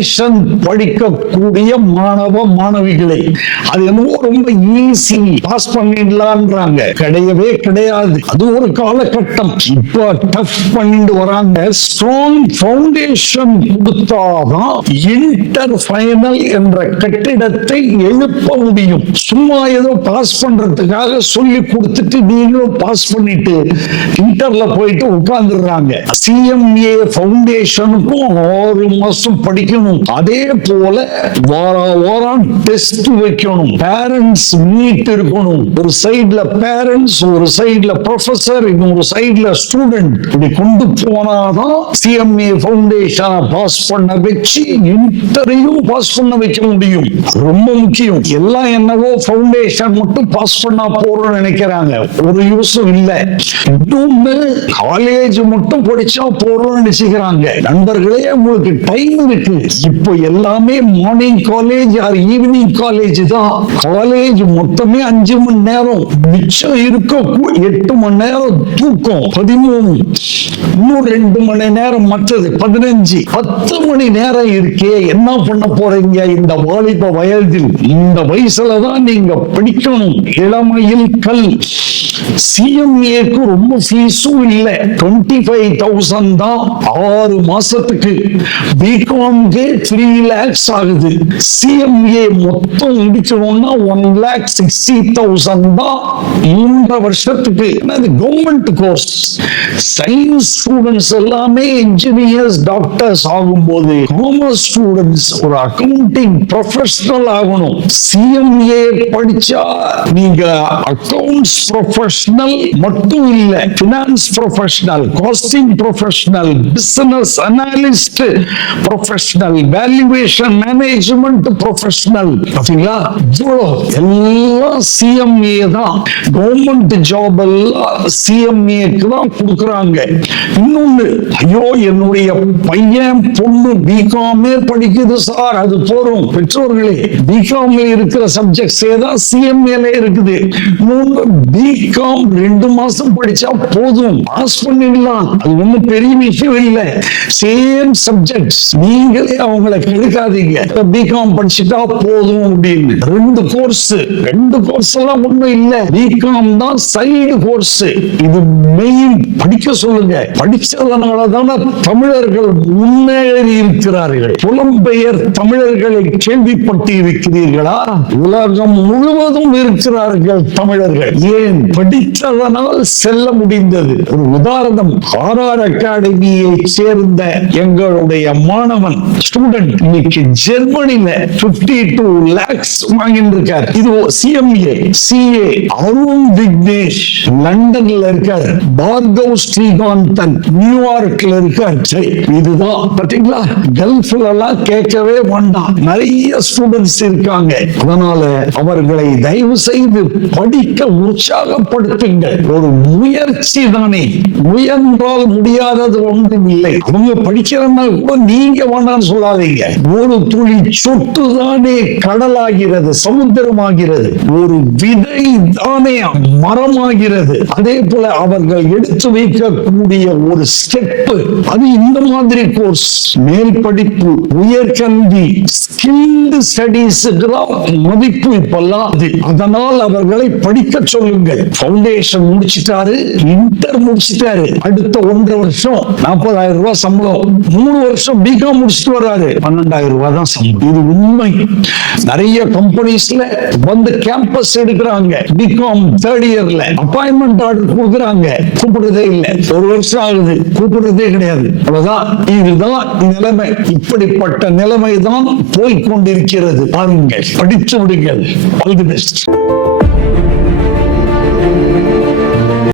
Foundation படிக்கக்கூடிய மாணவ மாணவிகளை அது என்னவோ ரொம்ப ஈஸி பாஸ் பண்ணிடலான்றாங்க. கிடையவே கிடையாது. அது ஒரு காலகட்டம். இப்போ டஃப் பண்ணிட்டு வராங்க. ஸ்ட்ராங் ஃபவுண்டேஷன் கொடுத்தாதான் இன்டர் ஃபைனல் என்ற கட்டிடத்தை எழுப்ப முடியும். சும்மா ஏதோ பாஸ் பண்றதுக்காக சொல்லி கொடுத்துட்டு நீங்களும் பாஸ் பண்ணிட்டு இன்டர்ல போயிட்டு உட்கார்ந்துடுறாங்க. சிஎம்ஏ ஃபவுண்டேஷனுக்கும் 6 மாசம் படிக்கணும். அதே போல வாரம் டெஸ்ட் வைக்கணும். பேரண்ட்ஸ் மீட் இருக்கணும். ஒரு சைடுல பேரண்ட்ஸ், ஒரு சைடுல ப்ரொஃபசர், இன்னொரு சைடுல ஸ்டூடெண்ட். இப்படி கொண்டு போனாதான் சிஎம்ஏ ஃபவுண்டேஷன் பாஸ் பண்ண வச்சு இன்டரையும் பாஸ் பண்ண வைக்க முடியும். ரொம்ப முக்கியம். எல்லாம் என்னவோ ஃபவுண்டேஷன் மட்டும் பாஸ் பண்ணா போறோம்னு நினைக்கிறாங்க. ஒரு யூஸும் இல்ல. இன்னொன்னு காலேஜ் மட்டும் படிச்சா போறோம்னு நினைச்சுக்கிறாங்க. நண்பர்களே, உங்களுக்கு டைம் இருக்கு. இப்போ எல்லாமே morning college or evening college தான். காலேஜ் மொத்தமே 5 மணி நேரம். மிச்சம் இருக்க 8 மணி நேரம் தூக்கம், 13. இன்னும் 2 மணி நேரம் மற்றது 15. 10 மணி நேரம் இருக்கே. என்ன பண்ண போறீங்க இந்த வாலிப வயதில்? இந்த வயசுல தான் நீங்க படிக்கணும். இளமையில் கல். சிஎம்ஏக்கு ரொம்ப ஃபீஸும் இல்ல. 25,000 தான் 6 மாசத்துக்கு. பிகாம்க்கு 3 lakhs ஆகுது. சிஎம்ஏ மொத்தம் முடிக்கணும்னா 1,60,000 தான் 3 வருஷத்துக்கு. Government course. சயின்ஸ் ஸ்டூடெண்ட்ஸ் எல்லாமே இன்ஜினியர்ஸ், டாக்டர்ஸ் ஆகும்போது காமர்ஸ் ஸ்டூடெண்ட்ஸ் ஒரு அக்கவுண்டிங் ப்ரொஃபஷனல் ஆகணும். சிஎம்ஏ படிச்சா நீங்க அக்கவுண்ட்ஸ் ப்ரொஃபஷனல் மட்டும் இல்ல, finance professional, costing professional, business analyst professional, valuation management professional. பாத்தீங்களா? எல்லாம் சிஎம்ஏ தான். கவர்மெண்ட் ஜாப் எல்லாம் சிஎம்ஏக்கு தான் கொடுக்கறாங்க. இன்னொன்னு, ஐயோ என்னுடைய பையன் பொண்ணு பிகாமே படிக்குது சார், அது போறோம். பெற்றோர்களே, பிகாம் இருக்கிற சப்ஜெக்ட்ஸ் தான் சிஎம்ஏல இருக்குது. பிகாம் 2 மாசம் படிச்சா போதும், பாஸ் பண்ணிடலாம். அது ஒண்ணும் பெரிய விஷயம் இல்லை. Same subjects. நீங்களே அவங்களை கெடுக்காதீங்க. பிகாம் படிச்சுட்டா போதும் அப்படின்னு. 2 கோர்ஸ் எல்லாம் ஒண்ணும் இல்ல. பிகாம் தான் சைடு கோர்ஸ். இது மெயின். படிக்க சொல்லுங்க. படிச்சதனாலதான தமிழர்கள் முன்னேறி இருக்கிறார்கள். புலம்பெயர் தமிழர்களை கேள்விப்பட்டு இருக்கிறீர்களா? உலகம் முழுவதும் இருக்கிறார்கள் தமிழர்கள். ஏன்? படித்ததனால் செல்ல முடிந்தது. ஒரு உதாரணம், ஆர்ஆர் அகாடமியை சேர்ந்த எங்களுடைய மாணவன் ஸ்டூடெண்ட் இன்னைக்கு ஜெர்மனில 52 lakhs வாங்கிட்டு இருக்கார். இது சிஎம்ஏ. சிஏ அருண் விக்னேஷ் லண்டன்ல இருக்கார். பார்கவ் ஸ்ரீகாந்தன் நியூயார்க்ல இருக்கார். இதுதான் பாத்தீங்களா? கல்ஃப்ல எல்லாம் கேட்கவே வேண்டாம். நிறைய ஸ்டூடெண்ட்ஸ் இருக்காங்க. அதனால அவர்களை தயவு செய்து படிக்க உற்சாகப்படுத்துங்க. ஒரு முயற்சி தானே. முயன்றால் முடியாதது ஒன்றும் இல்லை. அவங்க படிக்கிறன்னா கூட நீங்க வேண்டாம்னு சொல்லாதீங்க. ஒரு துளி சொட்டு தானே கடலாகிறது, சமுத்திரமாகிறது. ஒரு விதை தானே மரமாகிறது. அதே போல அவர்கள் எடுத்து வைக்கக்கூடிய ஒரு ஸ்டெப், அது இந்த மாதிரி கோர்ஸ். மேல் படிப்பு, உயர்கல்வி, ஸ்கில்டு ஸ்டடீஸ்க்கு மதிப்பு இப்பெல்லாம். அதனால் அவர்களை படிக்க சொல்லுங்கள். ஃபவுண்டேஷன் முடிச்சிட்டாரு, இன்டர் முடிச்சிட்டாரு, அடுத்த 1.5 வருஷம் 40,000 ரூபாய் சம்பளம். 3 வருஷம் பிகாம் முடிச்சுட்டு வர்றாரு, 12,000 ரூபாய் தான் சம்பளம். இது உண்மை. நிறைய கம்பெனிஸ்ல வந்து கேம்பஸ் எடுக்கிறாங்க. பிகாம் 3rd இயர்ல அப்பாயின்மெண்ட் ஆர்டர் கொடுக்குறாங்க. கூப்பிடுறதே இல்லை. 1 வருஷம் ஆகுது, கூப்பிடுறதே கிடையாது. அவ்வளவுதான். இதுதான் நிலைமை. இப்படிப்பட்ட நிலைமை தான் போய்கொண்டிருக்கிறது. பாருங்கள், படித்து விடுங்கள். All the best.